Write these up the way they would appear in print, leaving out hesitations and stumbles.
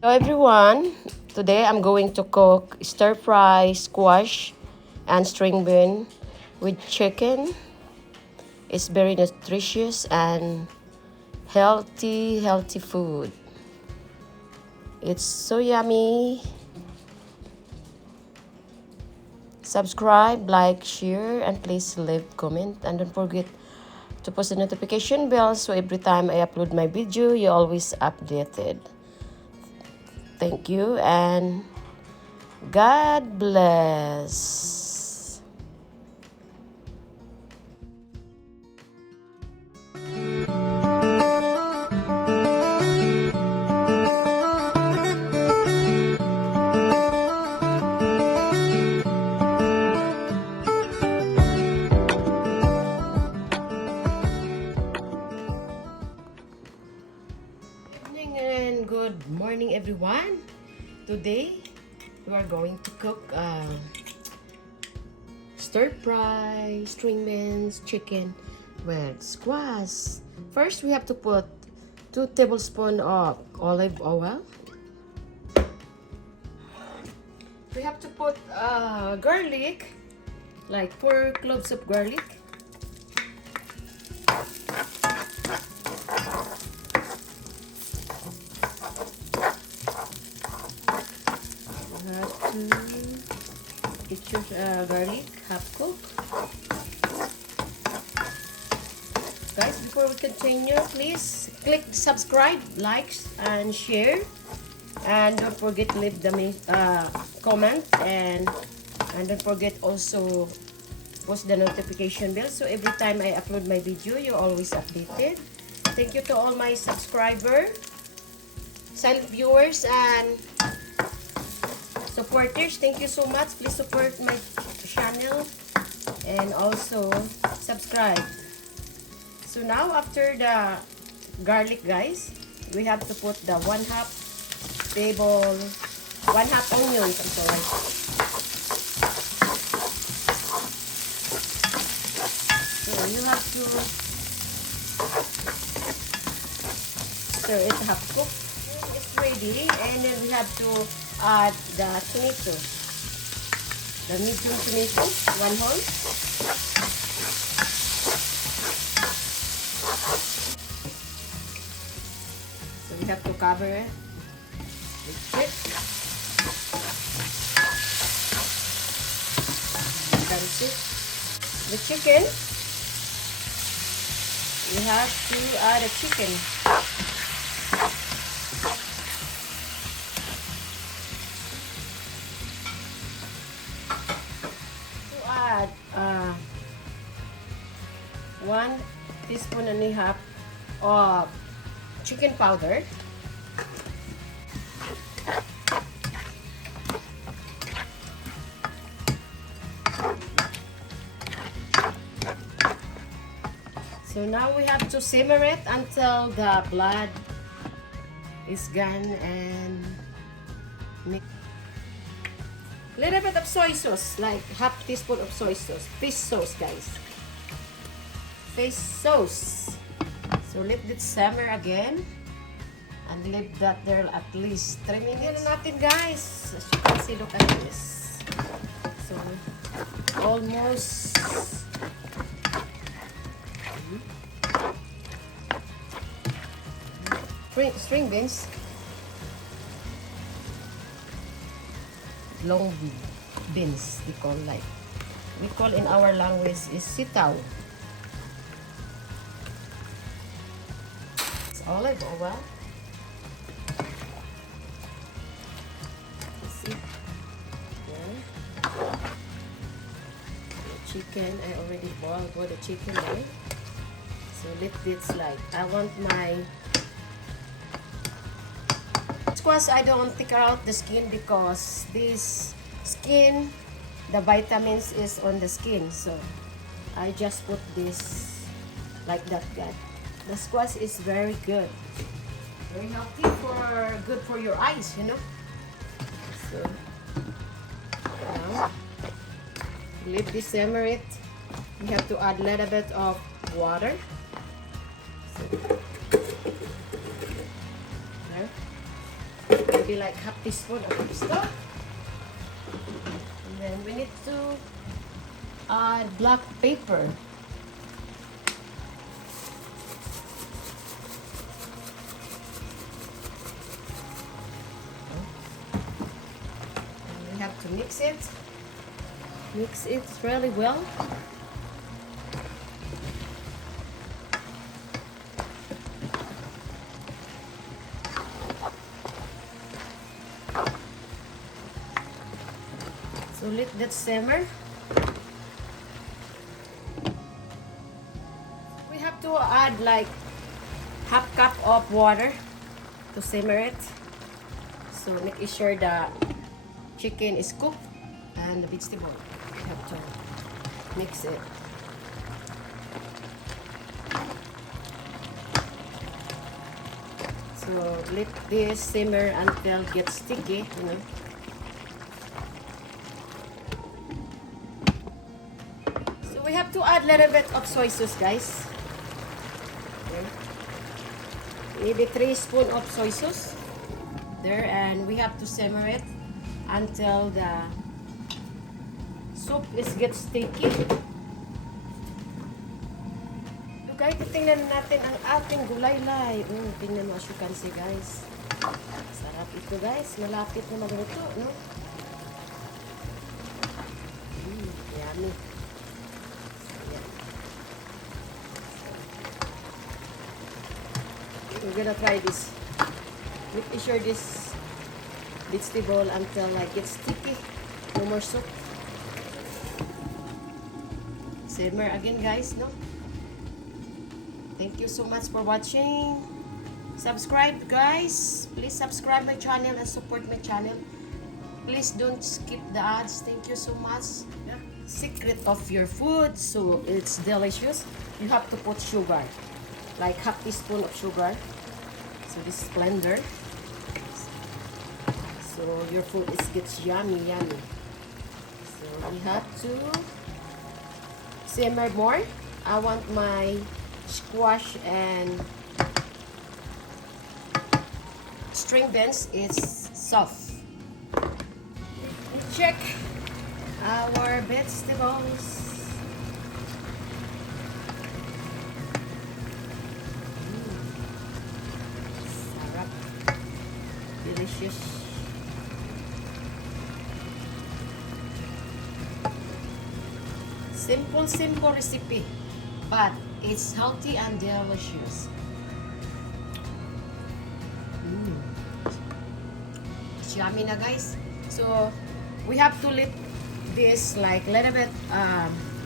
Hello everyone, today I'm going to cook stir fry squash and string bean with chicken. It's very nutritious and healthy food. It's so yummy. Subscribe, like, share, and please leave comment, and don't forget to post the notification bell so every time I upload my video you're always updated. Thank you and God bless. Good evening and good morning everyone. Today we are going to cook stir fry string beans chicken with squash. First we have to put 2 tablespoons of olive oil. We have to put garlic, like 4 cloves of garlic. You have to get your garlic half cooked. Guys, before we continue, please click subscribe, likes, and share. And don't forget to leave the comment and don't forget also post the notification bell so every time I upload my video you're always updated. Thank you to all my subscribers, silent viewers, and supporters. Thank you so much. Please support my channel and also subscribe. So now after the garlic, guys, we have to put the 1/2 onions, I'm sorry. So you have to stir it half cooked. It's ready, and then we have to add the tomato, the medium tomato, 1 whole. So we have to cover it with it. That's it. The chicken, we have to add a chicken. To add 1.5 teaspoons of chicken powder. So now we have to simmer it until the blood is gone and mix. Little bit of soy sauce, like half teaspoon of soy sauce. Fish sauce, guys. Fish sauce. So let it simmer again and leave that there at least 3 minutes. Yan natin, guys. As you can see, look at this. So almost string beans, long beans, we call in our language is sitaw. It's olive oil. See? Yeah. The chicken, I already boiled the chicken, right? So let this I want my squash, I don't take out the skin because this skin, the vitamins is on the skin. So I just put this like that, guys. The squash is very good. Very healthy, good for your eyes, you know. So now, leave this simmer it. We have to add a little bit of water. So, there. be like half teaspoon of pesto. And then we need to add black pepper. And we have to mix it. Mix it really well. So let that simmer. We have to add like half cup of water to simmer it. So make sure the chicken is cooked and the vegetable. We have to mix it. So let this simmer until it gets sticky, you know. So we have to add a little bit of soy sauce, guys. Okay. Maybe 3 spoons of soy sauce there, and we have to simmer it until the soup gets sticky. Okay, titingnan natin ang ating gulay-lay. Tingnan mo, as you can see, guys. Sarap ito, guys. Malapit na magluto, no? Yummy. Ayan. We're gonna try this. Make sure this vegetable until it gets sticky. No more soup. Simmer again, guys, no? Thank you so much for watching. Subscribe, guys. Please subscribe my channel and support my channel. Please don't skip the ads. Thank you so much. Yeah. Secret of your food, so it's delicious. You have to put sugar, like half teaspoon of sugar. So this is blender. So your food gets yummy, yummy. So we have to simmer more. I want my squash and string beans is soft. Let's check our vegetables. Sarap. Delicious. Simple recipe, but it's healthy and delicious. It's yummy na, guys. So we have to let this like a little bit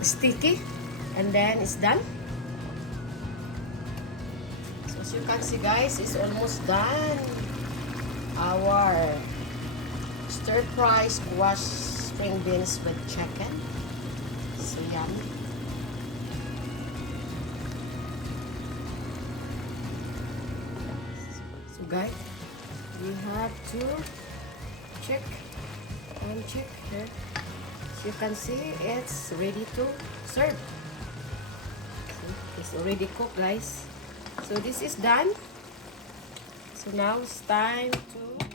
sticky, and then it's done. So as you can see, guys, it's almost done. Our stir fry squash string beans with chicken. So yummy. So guys, we have to check here. As you can see, it's ready to serve. It's already cooked, guys. So this is done. So now it's time to